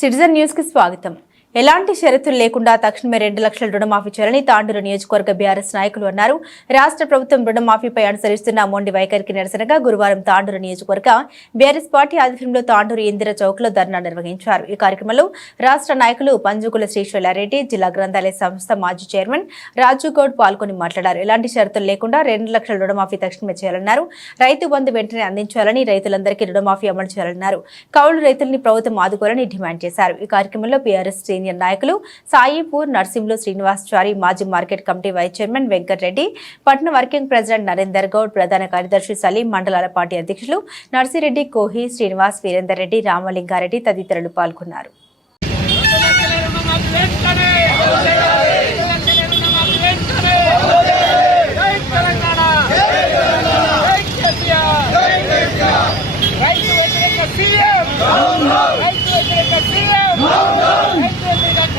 Citizen news కి స్వాగతం. ఎలాంటి షరతులు లేకుండా తక్షణమే 2 లక్షల రుణమాఫీ చేయాలని తాండూరు నియోజకవర్గ బీఆర్ఎస్ నాయకులు అన్నారు. రాష్ట్ర ప్రభుత్వం రుణమాఫీపై అనుసరిస్తున్న మొండి వైఖరికి నిరసనగా గురువారం తాండూరు నియోజకవర్గ బీఆర్ఎస్ పార్టీ ఆధ్వర్యంలో తాండూరు ఇందిర చౌక్ లో ధర్నా నిర్వహించారు. ఈ కార్యక్రమంలో రాష్ట్ర నాయకులు పంజుకుల శ్రీశైలారెడ్డి, జిల్లా గ్రంథాలయ సంస్థ మాజీ చైర్మన్ రాజు గౌడ్ పాల్గొని మాట్లాడారు. ఎలాంటి షరతులు లేకుండా 2 లక్షల రుణమాఫీ తక్షణమే చేయాలన్నారు. రైతు బంధు వెంటనే అందించాలని, రైతులందరికీ రుణమాఫీ అమలు చేయాలన్నారు. కౌలు రైతుల్ని ప్రభుత్వం ఆదుకోవాలని డిమాండ్ చేశారు. ఈ కార్యక్రమంలో బీఆర్ఎస్ సీనియర్ నాయకులు సాయిపూర్ నర్సింహులు శ్రీనివాసచారి, మాజీ market committee vice chairman Venkatareddy, పట్టణ వర్కింగ్ ప్రెసిడెంట్ నరేందర్ గౌడ్, ప్రధాన కార్యదర్శి సలీం, మండలాల పార్టీ అధ్యక్షులు నర్సిరెడ్డి, కోహి, శ్రీనివాస్, వీరేందర్ రెడ్డి, రామలింగారెడ్డి తదితరులు పాల్గొన్నారు.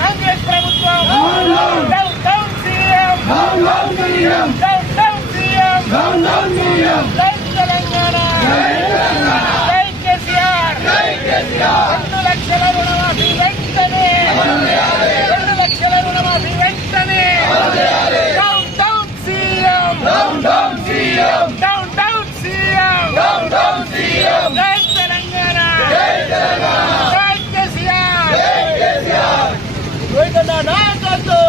కాంగ్రెస్ ప్రభుత్వం down down CM down CM down CM down Telangana జై కేసీఆర్ 2 లక్షల రుణమాఫీ వెంటనే 2 లక్షల రుణమాఫీ వెంటనే down down CM down CM down CM జై తెలంగాణ జై కేసీఆర్ రోహితన్న నాయకత్వం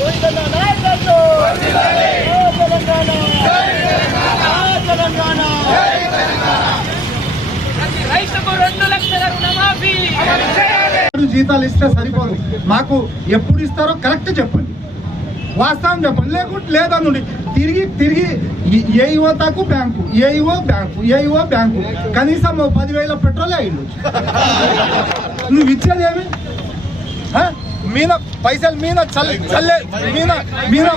రోహితన్న నాయకత్వం తెలంగాణ రైతుకు 2 లక్షల రుణమాఫీ జీతాలు ఇస్తే సరిపోదు. మాకు ఎప్పుడు ఇస్తారో కరెక్ట్ చెప్పండి, వాస్తవం చెప్పండి. లేకుంటే లేదనుండి తిరిగి ఏఈఓ తాకు బ్యాంకు, ఏఈఓ బ్యాంకు కనీసం 10,000 పెట్రోలే అయింది. నువ్వు ఇచ్చేదేమి మీద పైసలు మీద చల్లే మీద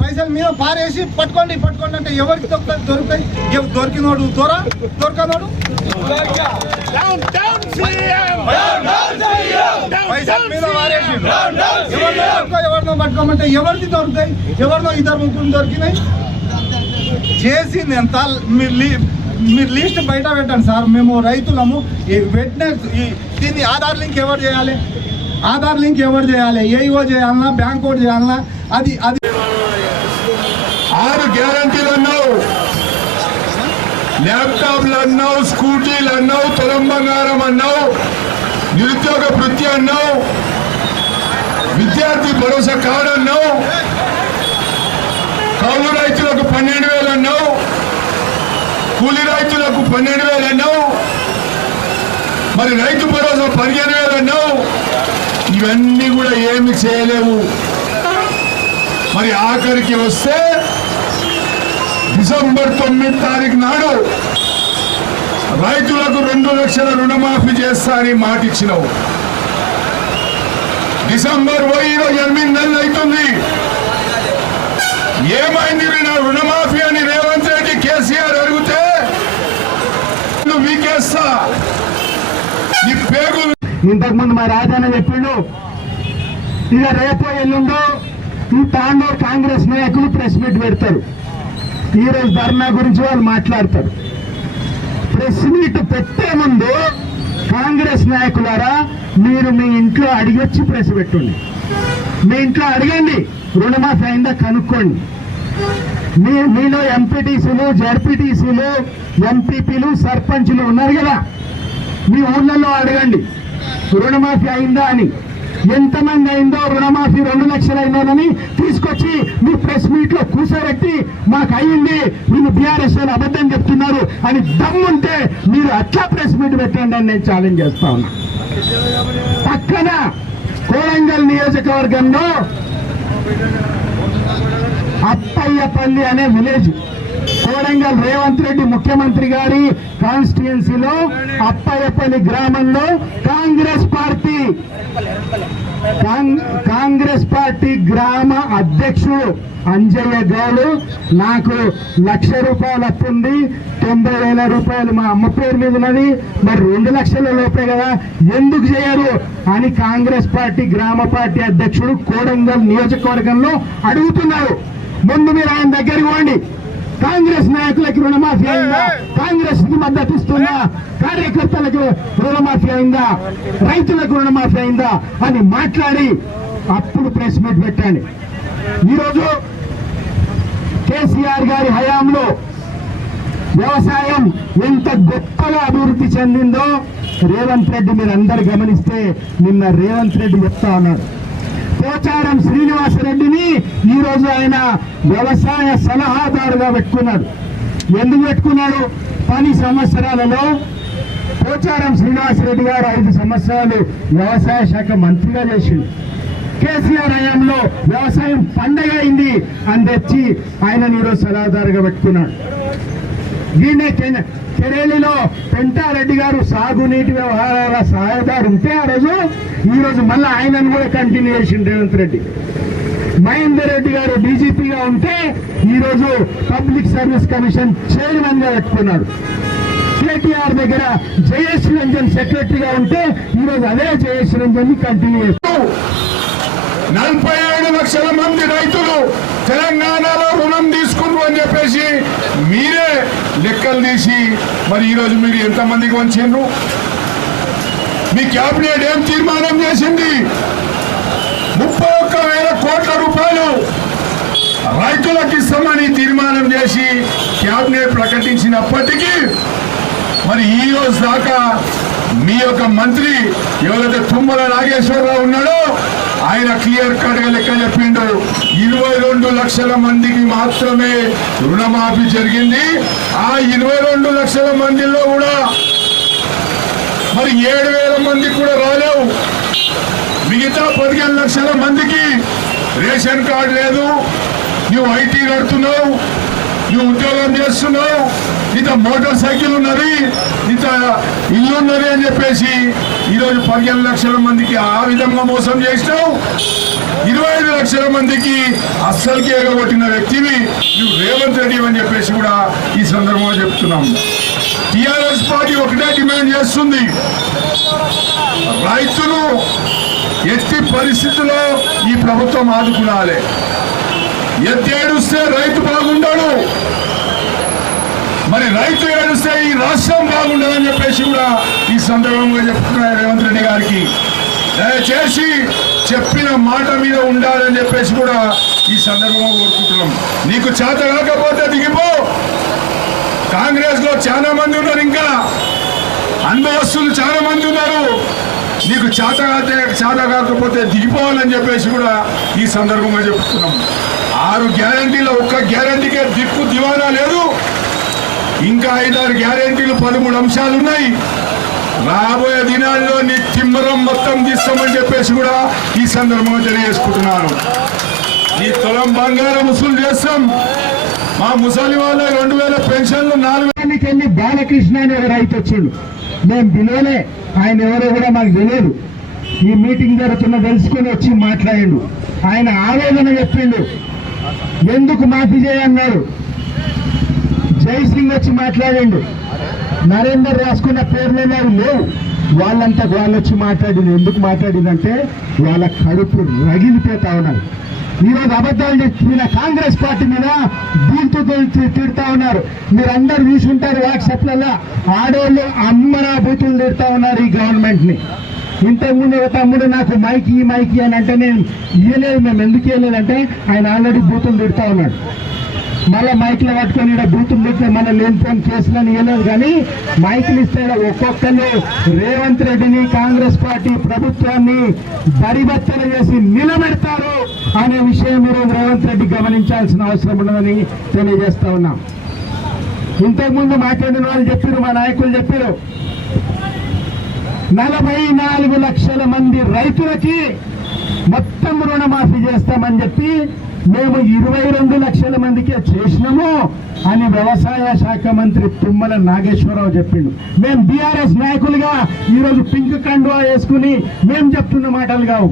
పైసలు మీద పారేసి పట్టుకోండి అంటే ఎవరికి దొరుకుతాయి? దొరికినోడు దొరకనోడు పైసలు మీద పారేసి ఎవరినో పట్టుకోమంటే ఎవరికి దొరుకుతాయి? ఎవరినో 2-3 దొరికినాయి. చేసింది ఎంత? మీరు లిస్ట్ బయట పెట్టండి సార్. మేము రైతులము. వెంటనే దీన్ని ఆధార్ లింక్ ఎవరు చేయాలి? ఏఈఓ చేయాలన్నా, బ్యాంక్ ఓటు చేయాలన్నా? అది 6 గ్యారంటీలు అన్నావు, ల్యాప్టాప్లు అన్నావు, స్కూటీలు అన్నావు, పొలం బంగారం అన్నావు, నిరుద్యోగ వృత్తి అన్నావు, విద్యార్థి భరోసా కార్డు అన్నావు, కౌలు రైతులకు 12,000 అన్నావు, కూలి రైతులకు 12,000 అన్నావు, మరి రైతు భరోసా 15,000 అన్నావు. ఇవన్నీ కూడా ఏమి చేయలేవు. మరి ఆఖరికి వస్తే డిసెంబర్ 9 తారీఖు నాడు రైతులకు 2 లక్షల రుణమాఫీ చేస్తా అని మాట ఇచ్చినావు. డిసెంబర్ 8 నెలలు అవుతుంది. ఏమైంది నా రుణమాఫీ అని రేవంత్ రెడ్డి కేసీఆర్ అడిగితే నువ్వు వీకేస్తా నీ పేగులు. ఇంతకుముందు మా రాజాన్న చెప్పిండు, ఇక రేపో ఎల్లుండో ఈ తాండూరు కాంగ్రెస్ నాయకులు ప్రెస్ మీట్ పెడతారు. ఈరోజు ధర్నా గురించి వాళ్ళు మాట్లాడతారు. ప్రెస్ మీట్ పెట్టే ముందు కాంగ్రెస్ నాయకులారా, మీరు మీ ఇంట్లో అడిగొచ్చి ప్రెస్ పెట్టుండి. మీ ఇంట్లో అడగండి, రుణమాఫీ అయిందా కనుక్కోండి. మీలో ఎంపీటీసీలు, జడ్పీటీసీలు, ఎంపీపీలు, సర్పంచులు ఉన్నారు కదా, మీ ఊళ్ళల్లో అడగండి రుణమాఫీ అయిందా అని. ఎంతమంది అయిందో రుణమాఫీ 2 లక్షలు అయిందోనని తీసుకొచ్చి మీ ప్రెస్ మీట్ లో కూర్చోబెట్టి మాకు అయ్యింది, వీళ్ళు బీఆర్ఎస్ వాళ్ళు అబద్ధం చెప్తున్నారు అని దమ్ముంటే మీరు అట్లా ప్రెస్ మీట్ పెట్టండి అని నేను ఛాలెంజ్ చేస్తా ఉన్నా. పక్కన కోడంగల్ నియోజకవర్గంలో అప్పయ్యపల్లి అనే విలేజ్, కోడంగల్ రేవంత్ రెడ్డి ముఖ్యమంత్రి గారి కాన్స్టిట్యుయెన్సీలో అప్పయ్యపల్లి గ్రామంలో కాంగ్రెస్ పార్టీ గ్రామ అధ్యక్షుడు అంజయ్య గౌడ్ నాకు 1,00,000 రూపాయలు అప్పుంది, 90,000 రూపాయలు మా అమ్మ పేరు మీద ఉన్నది, మరి 2 లక్షల లోపే కదా, ఎందుకు చేయరు అని కాంగ్రెస్ పార్టీ గ్రామ పార్టీ అధ్యక్షుడు కోడంగల్ నియోజకవర్గంలో అడుగుతున్నారు. ముందు మీరు ఆయన దగ్గరికి పోండి, కాంగ్రెస్ నాయకులకి రుణమాఫీ అయిందా? కాంగ్రెస్ కి మద్దతు ఇస్తున్న కార్యకర్తలకు రుణమాఫీ అయిందా? రైతులకు రుణమాఫీ అయిందా అని మాట్లాడి అప్పుడు ప్రెస్ మీట్ పెట్టండి. ఈరోజు కేసీఆర్ గారి హయాంలో వ్యవసాయం ఎంత గొప్పగా అభివృద్ధి చెందిందో రేవంత్ రెడ్డి మీరు అందరు గమనిస్తే నిన్న రేవంత్ రెడ్డి చెప్తా ఉన్నాడు. పోచారం శ్రీనివాసరెడ్డిని ఈరోజు ఆయన వ్యవసాయ సలహాదారుగా పెట్టుకున్నాడు. ఎందుకు పెట్టుకున్నాడు? 10 సంవత్సరాలలో పోచారం శ్రీనివాసరెడ్డి గారు 5 సంవత్సరాలు వ్యవసాయ శాఖ మంత్రిగా చేసిండు. కేసీఆర్ హయాంలో వ్యవసాయం పండగ అయింది అని తెచ్చి ఆయన ఈరోజు సలహాదారుగా పెట్టుకున్నాడు. దీన్నే కెరేలిలో పెంటారెడ్డి గారు సాగునీటి వ్యవహారాల సహాయదారు ఉంటే ఆ రోజు ఈరోజు మళ్ళీ ఆయనను కూడా కంటిన్యూ చేసిండు రేవంత్ రెడ్డి. మహేందర్ రెడ్డి గారు డీజీపీగా ఉంటే ఈరోజు పబ్లిక్ సర్వీస్ కమిషన్ చైర్మన్ గా పెట్టుకున్నాడు. కేటీఆర్ దగ్గర జయేష్ రంజన్ సెక్రటరీగా ఉంటే ఈరోజు అదే జయేష్ రంజన్ ని కంటిన్యూ చేస్తారు. 47 లక్షల మంది రైతులు తెలంగాణలో రుణం తీసుకున్నారు అని చెప్పేసి మీరే లెక్కలు తీసి మరి ఈరోజు మీరు ఎంతమందికి వంచిండ్రు? మీ క్యాబినెట్ ఏం తీర్మానం చేసింది? 31,000 కోట్ల రూపాయలు రైతులకు ఇస్తామని తీర్మానం చేసి క్యాబినెట్ ప్రకటించినప్పటికీ మరి ఈ రోజు దాకా మీ యొక్క మంత్రి ఎవరైతే తుమ్మల నాగేశ్వరరావు ఉన్నాడో ఆయన క్లియర్ కట్ గా లెక్క చెప్పిండు. 22 లక్షల మందికి మాత్రమే రుణమాఫీ జరిగింది. ఆ 22 లక్షల మందిలో కూడా మరి 7,000 మందికి కూడా రాలేవు. మిగతా 15 లక్షల మందికి రేషన్ కార్డు లేదు. నువ్వు ఐటీ కడుతున్నావు, నువ్వు ఉద్యోగం చేస్తున్నావు, ఇంత మోటార్ సైకిల్ ఉన్నది, ఇంత ఇల్లు ఉన్నది అని చెప్పేసి ఈరోజు 15 లక్షల మందికి ఆ విధంగా మోసం చేసినావు. 25 లక్షల మందికి అస్సలకి ఎగగొట్టిన వ్యక్తివి నువ్వు రేవంత్ రెడ్డి అని చెప్పేసి కూడా ఈ సందర్భంగా చెప్తున్నాం. టీఆర్ఎస్ పార్టీ ఒకటే డిమాండ్ చేస్తుంది, రైతులు ఎట్టి పరిస్థితుల్లో ఈ ప్రభుత్వం ఆదుకునాలి. ఎత్తి ఏడుస్తే రైతు బాగుండడు, మరి రైతు ఏడుస్తే ఈ రాష్ట్రం బాగుండదని చెప్పేసి కూడా ఈ సందర్భంగా చెప్తున్నారు రేవంత్ రెడ్డి గారికి. దయచేసి చెప్పిన మాట మీద ఉండాలని చెప్పేసి కూడా ఈ సందర్భంగా కోరుకుంటున్నాం. నీకు చేత కాకపోతే దిగిపో. కాంగ్రెస్ లో చాలా మంది ఉన్నారు, ఇంకా అనుభవస్తులు చాలా మంది ఉన్నారు. నీకు చేత కాకపోతే దిగిపోవాలని చెప్పేసి కూడా ఈ సందర్భంగా చెప్తున్నాం. 6 గ్యారంటీలో ఒక్క గ్యారంటీకే దిక్కు దివానా లేదు. ఇంకా 5-6 గ్యారంటీలు 13 అంశాలు ఉన్నాయి. రాబోయే దినాల్లో నీ తిమ్మరం మొత్తం తీస్తామని చెప్పేసి కూడా ఈ సందర్భంగా తెలియజేసుకుంటున్నాను. నీ తులం బంగారం వసూలు చేస్తాం. మా ముసలి వాళ్ళ 2,000 పెన్షన్లు 4,000 వెళ్ళి బాలకృష్ణ అని ఒక రైతు వచ్చిండు. మేము పిలవలే, ఆయన ఎవరో కూడా మాకు తెలియదు. ఈ మీటింగ్ జరుగుతున్న తెలుసుకొని వచ్చి మాట్లాడిండు. ఆయన ఆవేదన చెప్పిండు, ఎందుకు మాఫీ చేయన్నాడు. జైసింగ్ వచ్చి మాట్లాడిండు. నరేందర్ రాసుకున్న పేర్లలో అవి లేవు. వాళ్ళంతా వాళ్ళు వచ్చి మాట్లాడింది. ఎందుకు మాట్లాడిందంటే వాళ్ళ కడుపు రగిలిపోతా ఉన్నారు. ఈరోజు అబద్ధాలు చెప్పిన కాంగ్రెస్ పార్టీ మీద బూతుతో తిడతా ఉన్నారు. మీరందరూ చూసుంటారు వాట్సాప్లలో. ఆడోళ్ళు అమ్మనా బూతులు తిడతా ఉన్నారు ఈ గవర్నమెంట్ ని. ఇంతకుముందు ఒక తమ్ముడు నాకు మైకి అని అంటే నేను ఇయ్యలేదు. మేము ఎందుకు ఇయ్యలేదంటే ఆయన ఆల్రెడీ బూతులు తిడతా ఉన్నాడు. మళ్ళీ మైక్లో పట్టుకొని ఇక్కడ బూతులు తిడితే మన లేనిపోయిన కేసులను ఇవ్వలేదు. కానీ మైకులు ఇస్తే ఒక్కొక్కరు రేవంత్ రెడ్డిని కాంగ్రెస్ పార్టీ ప్రభుత్వాన్ని బరిబత్తలు చేసి నిలబెడతారు అనే విషయం ఈరోజు రేవంత్ రెడ్డి గమనించాల్సిన అవసరం ఉన్నదని తెలియజేస్తా ఉన్నాం. ఇంతకుముందు మాట్లాడిన వాళ్ళు చెప్పారు, మా నాయకులు చెప్పారు, 44 లక్షల మంది రైతులకి మొత్తం రుణమాఫీ చేస్తామని చెప్పి మేము 22 లక్షల మందికే చేసినాము అని వ్యవసాయ శాఖ మంత్రి తుమ్మల నాగేశ్వరరావు చెప్పిండు. మేము బీఆర్ఎస్ నాయకులుగా ఈరోజు పింక్ కండువా వేసుకుని మేము చెప్తున్న మాటలు కావు.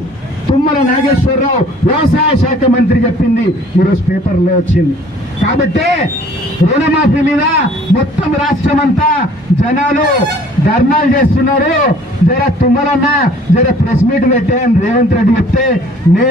తుమ్మల నాగేశ్వరరావు వ్యవసాయ శాఖ మంత్రి చెప్పింది ఈరోజు పేపర్లో వచ్చింది. కాబట్టి రుణమాఫీ మీద మొత్తం రాష్ట్రం అంతా జనాలు ధర్నాలు చేస్తున్నారు. జర తుమ్మలన్నా జర ప్రెస్ మీట్ పెట్టే అని రేవంత్ రెడ్డి చెప్తే